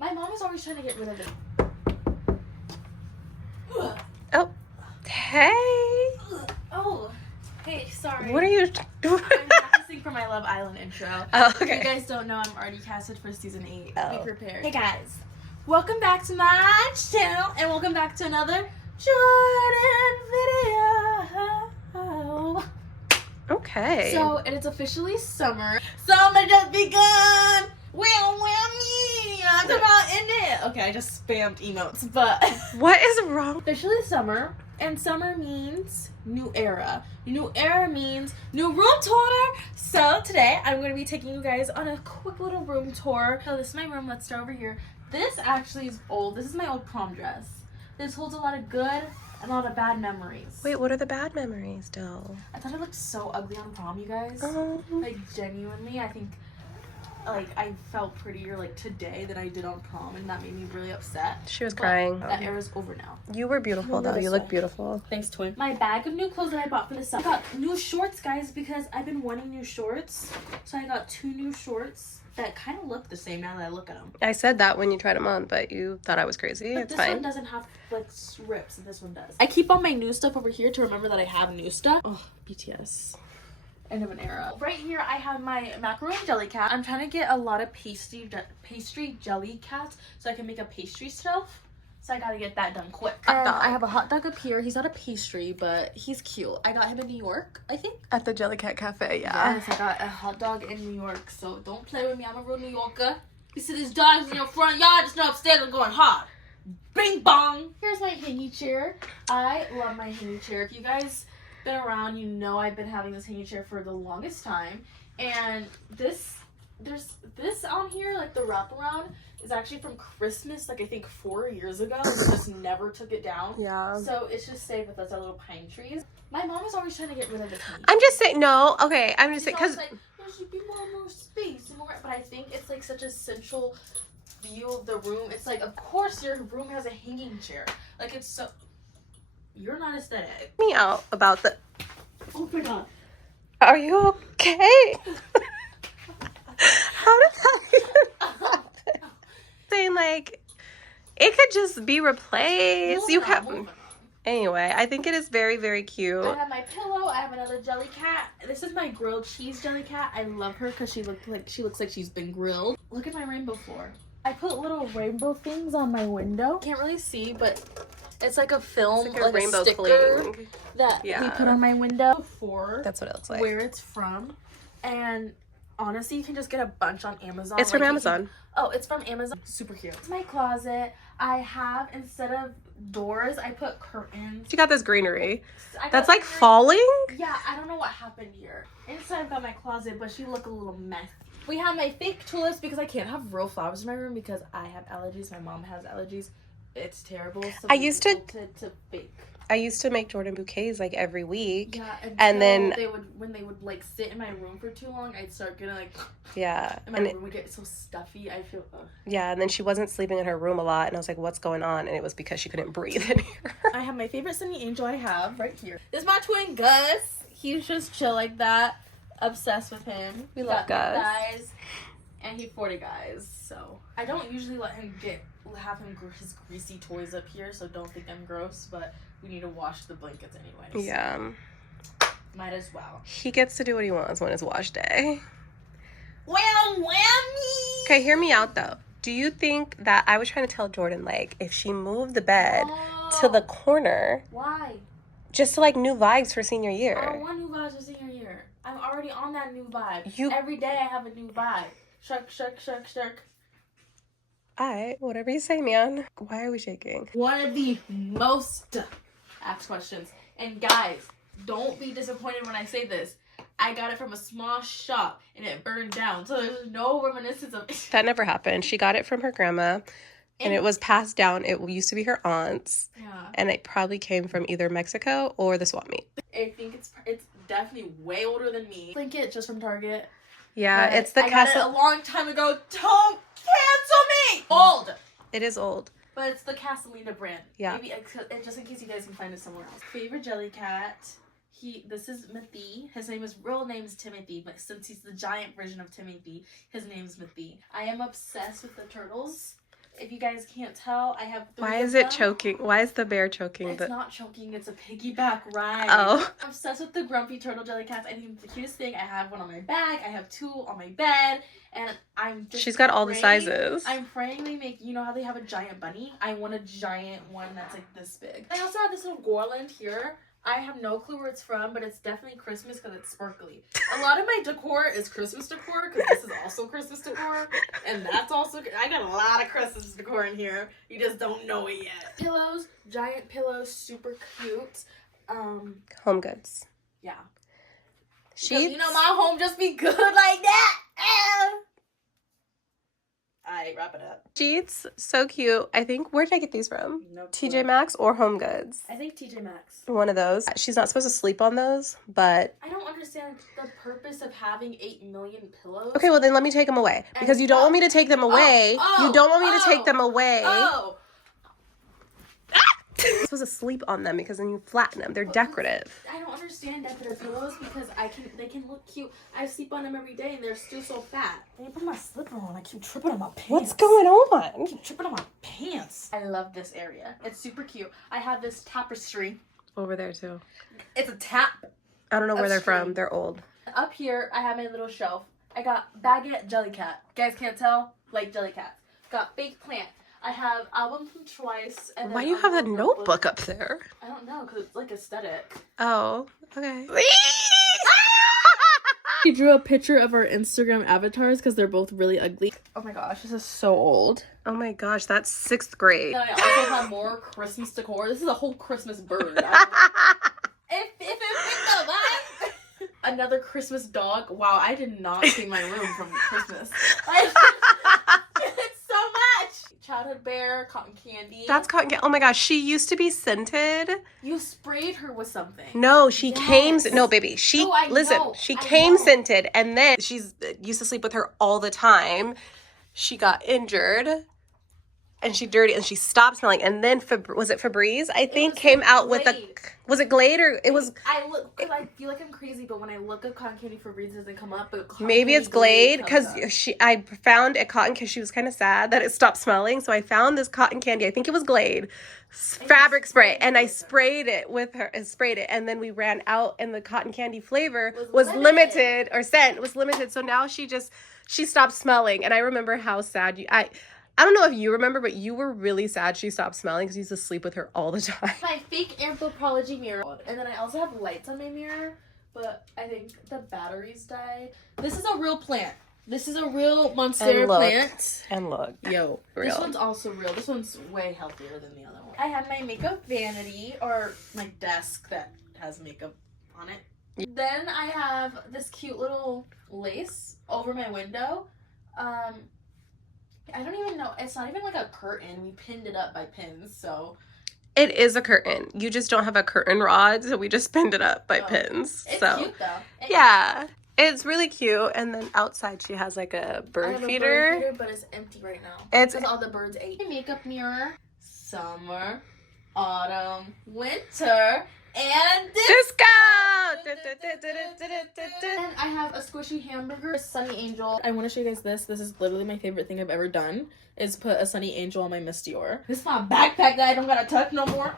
My mom is always trying to get rid of it. Oh, hey. Oh, hey, sorry. What are you doing? I'm practicing for my Love Island intro. Oh, If okay. you guys don't know, I'm already casted for season 8. Oh. Be prepared. Hey guys, welcome back to my channel, and welcome back to another Jordan video. Okay. So it is officially summer. Summer just begun. Well, me. I'm talking about in it. Okay, I just spammed emotes, but What is wrong? officially summer, and summer means new era. New era means new room tour. So today I'm going to be taking you guys on a quick little room tour. So this is my room. Let's start over here. This actually is old. This is my old prom dress. This holds a lot of good and a lot of bad memories. Wait, what are the bad memories still? I thought it looked so ugly on prom, you guys. Oh. Like, genuinely, I think, like, I felt prettier, like, today than I did on prom, and that made me really upset. She was But crying. that era's over now. You were beautiful, though. You look beautiful. Thanks, twin. My bag of new clothes that I bought for the summer. I got new shorts, guys, because I've been wanting new shorts. So I got 2 new shorts that kind of look the same now that I look at them. I said that when you tried them on, but you thought I was crazy. But It's this fine. one doesn't have, like, rips, and this one does. I keep all my new stuff over here to remember that I have new stuff. Oh, BTS. End of an era. Right here, I have my macaroni jelly cat. I'm trying to get a lot of pastry jelly cats so I can make a pastry shelf. So I gotta get that done quick. I have a hot dog up here. He's not a pastry, but he's cute. I got him in New York, I think. At the Jellycat Cafe, yeah. Yes, I got a hot dog in New York, so don't play with me. I'm a real New Yorker. You see these dogs in your front yard, just know upstairs I'm going hard. Bing bong! Here's my hanging chair. I love my hanging chair. If you guys been around, you know I've been having this hanging chair for the longest time. And there's this on here, like the wraparound, is actually from Christmas, like I think 4 years ago. We just never took it down. Yeah. So it's just stayed with us, our little pine trees. My mom is always trying to get rid of this. I'm just saying, no, okay, I'm just saying, Because because... like, there should be more space and more, but I think it's like such a central view of the room. It's like, of course your room has a hanging chair. Like, it's so... You're not aesthetic. me out about the... Oh my god. Are you okay? How did that even happen? Saying, like, it could just be replaced. Moving on, moving on. Anyway, I think it is very, very cute. I have my pillow. I have another jelly cat. This is my grilled cheese jelly cat. I love her because she looks like she's been grilled. Look at my rainbow floor. I put little rainbow things on my window. Can't really see, but it's like a film, It's like a rainbow sticker cling. that Yeah. we put on my window for That's what it looks like. where it's from. And honestly, you can just get a bunch on Amazon. It's from Like, Amazon. Oh, it's from Amazon. Super cute. It's my closet. I have, instead of doors, I put curtains. You got this greenery. I got That's like green- falling? Yeah, I don't know what happened here. Inside I've got my closet, but she look a little messy. We have my fake tulips because I can't have real flowers in my room because I have allergies. My mom has allergies. It's terrible. So I we used to- to fake. I used to make Jordan bouquets like every week. Yeah, And then- when they would like sit in my room for too long, I'd start getting like, Yeah. and my And room would get so stuffy. I feel. yeah, and then she wasn't sleeping in her room a lot, and I was like, what's going on? And it was because she couldn't breathe in here. I have my favorite Sunny Angel I have right here. This is my twin Gus. He's just chill like that. Obsessed with him. We love Got Gus. Guys, and he 40 guys. So I don't usually have him his greasy toys up here. So don't think I'm gross. But we need to wash the blankets anyways. Yeah. Might as well. He gets to do what he wants when it's wash day. Well, whammy. Okay, hear me out though. Do you think that I was trying to tell Jordan, like, if she moved the bed to the corner, Why? just to like new vibes for senior I don't year? want new vibes for senior year. I'm already on that new vibe. You- Every day I have a new vibe. Shark, shark, shark, shark. Alright, whatever you say, man. Why are we shaking? One of the most asked questions. And guys, don't be disappointed when I say this. I got it from a small shop and it burned down. So there's no reminiscence of it. That never happened. She got it from her grandma, and it was passed down. It used to be her aunt's, Yeah. and it probably came from either Mexico or the swap meet. I think it's definitely way older than me. Blanket just from Target. Yeah, But it's the I got it a Castle. long time ago. Don't cancel me! Old! It is old. But it's the Castellina brand. Yeah. Maybe just in case you guys can find it somewhere else. Favorite jelly cat. This is Mithy. His real name is Timothy, but since he's the giant version of Timothy, his name is Mithy. I am obsessed with the turtles If you guys can't tell, I have 3 Why of is it them. choking? Why is the bear choking? It's not choking, it's a piggyback ride. Oh. I'm obsessed with the Grumpy Turtle jelly cats. I think it's the cutest thing. I have one on my bag, I have 2 on my bed, and I'm just She's got all the sizes. I'm praying they make, you know how they have a giant bunny? I want a giant one that's like this big. I also have this little garland here. I have no clue where it's from, but it's definitely Christmas because it's sparkly. A lot of my decor is Christmas decor because this is also Christmas decor. And that's also, I got a lot of Christmas decor in here. You just don't know it yet. Pillows, giant pillows, super cute. Home goods. Yeah. Sheets. You know, my home just be good like that. Alright, wrap it up. Sheets, so cute. I think, where did I get these from? No TJ clue. Maxx or Home Goods? I think TJ Maxx. One of those. She's not supposed to sleep on those, but... I don't understand the purpose of having 8 million pillows. Okay, well then let me take them away. Because you don't want me to take them away. You don't want me to take them away. Oh! You're supposed to sleep on them because then you flatten them. They're decorative. I don't understand decorative pillows because they can look cute. I sleep on them every day and they're still so fat. When I put my slipper on, I keep tripping on my pants. What's going on? I keep tripping on my pants. I love this area. It's super cute. I have this tapestry. Over there too. It's a tap. I don't know where they're string. from. They're old. Up here, I have my little shelf. I got Baguette Jelly Cat. You guys can't tell? Like jelly cats. Got Fake Plant. I have album from Twice. And Why then do you have a album notebook up there? I don't know, because it's like aesthetic. Oh, okay. She drew a picture of our Instagram avatars because they're both really ugly. Oh my gosh, this is so old. Oh my gosh, that's 6th grade. Then I also have more Christmas decor. This is a whole Christmas bird. If it fits the vibe. Another Christmas dog. Wow, I did not clean my room from Christmas. It's so much. Childhood bear, cotton candy. That's cotton candy. Oh my gosh, she used to be scented. You sprayed her with something. No, she came. Yes. No, baby. She No, I listen. know. She I came know. scented, and then she's used to sleep with her all the time. She got injured, and she dirty, and she stopped smelling. And then was it Febreze? I think was came out with a. Glade. Was it Glade or it was? I look because I feel like I'm crazy, but when I look at cotton candy Febreze, it doesn't come up. But cotton Maybe candy it's Glade comes because up. I found a cotton because she was kind of sad that it stopped smelling. So I found this cotton candy. I think it was Glade fabric spray, and I sprayed it with her and sprayed it, and then we ran out, and the cotton candy flavor was limited or scent was limited. So now she stopped smelling, and I remember how sad I don't know if you remember, but you were really sad she stopped smelling because you used to sleep with her all the time. My fake anthropology mirror, and then I also have lights on my mirror, but I think the batteries died. This is a real plant. This is a real Monstera plant. And look. Yo, real. This one's also real. This one's way healthier than the other one. I have my makeup vanity, or my desk that has makeup on it. Then I have this cute little lace over my window. I don't even know. It's not even like a curtain. We pinned it up by pins, so. It is a curtain. You just don't have a curtain rod, so we just pinned it up by pins. It's so cute though. Yeah. It's really cute. And then outside she has like a bird I have feeder. A bird feeder, but it's empty right now. It's because all the birds ate. Makeup mirror. Summer, autumn, winter, and disco. And I have a squishy hamburger, a Sunny Angel. I want to show you guys this. This is literally my favorite thing I've ever done, is put a Sunny Angel on my Miss Dior. This is my backpack that I don't gotta touch no more.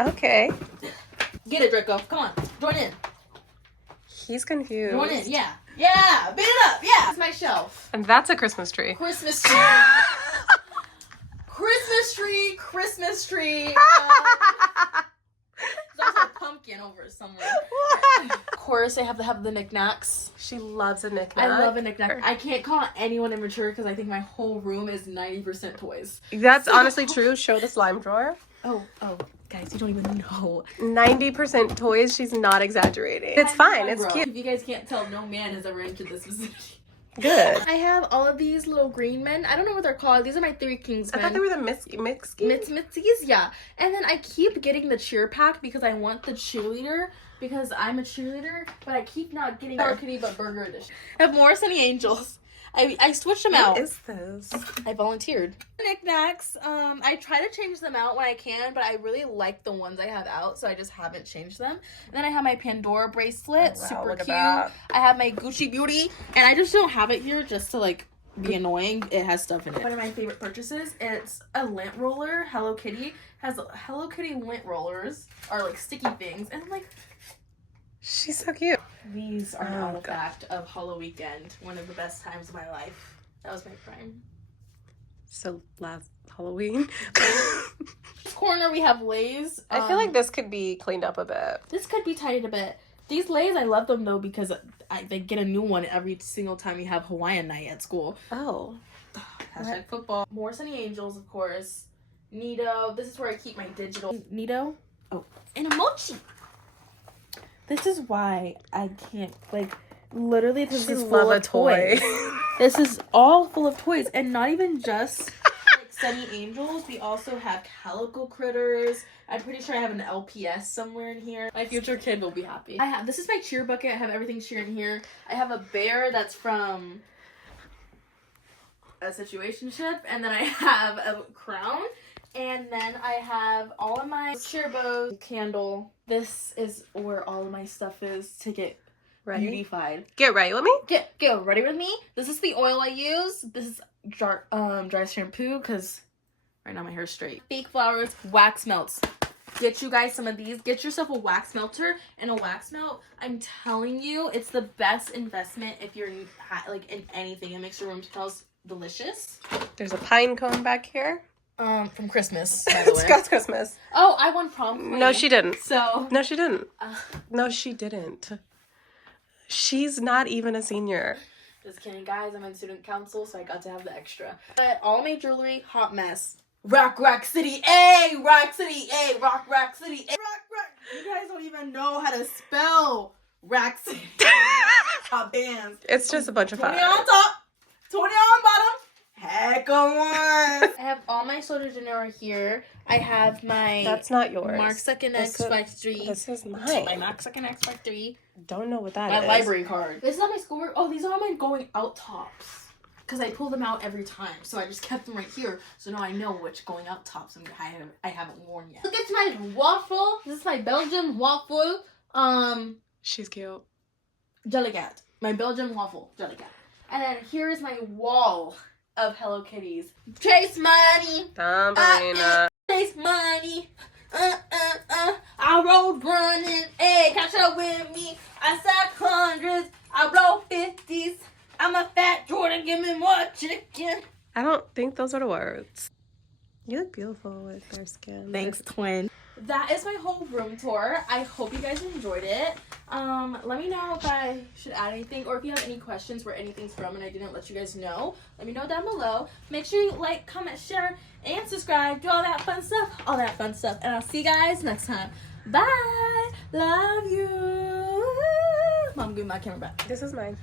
Okay. Get it, Draco. Come on. Join in. He's confused. Join in. Yeah. Yeah. Beat it up. Yeah. It's my shelf. And that's a Christmas tree. Christmas tree. Christmas tree. Christmas tree. There's also a pumpkin over somewhere. What? Of course, I have to have the knickknacks. She loves a knickknack. I love a knickknack. I can't call anyone immature because I think my whole room is 90% toys. That's honestly true. Show the slime drawer. Oh, guys, you don't even know. 90% toys. She's not exaggerating. It's fine. It's cute. If you guys can't tell, no man has ever entered this vicinity. Good. I have all of these little green men. I don't know what they're called. These are my 3 Kingsmen. I thought they were the Mitskis. Mitskis, yeah. And then I keep getting the cheer pack because I want the cheerleader because I'm a cheerleader, but I keep not getting Kitty but Burger Edition. I have more Sunny Angels. I switched them out. What is this? I volunteered. Knickknacks. I try to change them out when I can, but I really like the ones I have out, so I just haven't changed them. And then I have my Pandora bracelet, super cute. I have my Gucci Beauty, and I just don't have it here just to like be annoying, it has stuff in it. One of my favorite purchases, it's a lint roller. Hello Kitty has Hello Kitty lint rollers, are like sticky things, and I'm like, she's so cute. these are an artifact of Hollow Weekend, one of the best times of my life. That was my prime. So last Halloween. This corner we have Lay's. I feel like this could be cleaned up a bit. This could be tidied a bit. These Lay's, I love them though because they get a new one every single time we have Hawaiian night at school. Oh. Hashtag football. More Sunny Angels, of course. Nido. This is where I keep my digital. Nido. Oh. And a mochi. This is why I can't, like, literally this is full of toys. This is all full of toys, and not even just like Sunny Angels. We also have Calico Critters. I'm pretty sure I have an LPS somewhere in here. My future kid will be happy. This is my cheer bucket. I have everything cheer in here. I have a bear that's from a situationship, and then I have a crown. And then I have all of my cheer bows, candle. This is where all of my stuff is to get ready. Beautified. Get ready with me. Get ready with me. This is the oil I use. This is dry shampoo because right now my hair's straight. Fake flowers, wax melts. Get you guys some of these. Get yourself a wax melter and a wax melt. I'm telling you, it's the best investment if you're like in anything. It makes your room smells delicious. There's a pine cone back here. From Christmas, by the way. Scott's Christmas. Oh, I won prom queen. No, she didn't. So. No, she didn't. No, she didn't. She's not even a senior. Just kidding, guys. I'm in student council, so I got to have the extra. But all my jewelry, hot mess. Rock City, A! Rock City, A! Rock City, A! Rock. You guys don't even know how to spell Rack City. Hot bands. It's just a bunch of 20 fun. on top, 20 on bottom. Heck on one. I have all my Sol de Janeiro here. I have my... That's not yours. Mark 2nd X Factory. This is mine. My Mark 2nd X Factory. Don't know what that is. My library card. This is not my schoolwork. Oh, these are all my going out tops. Because I pull them out every time. So I just kept them right here. So now I know which going out tops I haven't worn yet. Look at my waffle. This is my Belgian waffle. She's cute. Jellycat. My Belgian waffle. Jellycat. And then here is my wall of Hello Kitties. Chase money. Tambourina. Chase money. I road running. Hey, catch up with me. I sack hundreds. I blow 50s. I'm a fat Jordan. Give me more chicken. I don't think those are the words. You look beautiful with their skin. Thanks, twin. That is my whole room tour. I hope you guys enjoyed it. Let me know if I should add anything or if you have any questions where anything's from and I didn't let you guys know. Let me know down below. Make sure you like, comment, share, and subscribe. Do all that fun stuff. All that fun stuff. And I'll see you guys next time. Bye. Love you. Mom, give me my camera back. This is mine.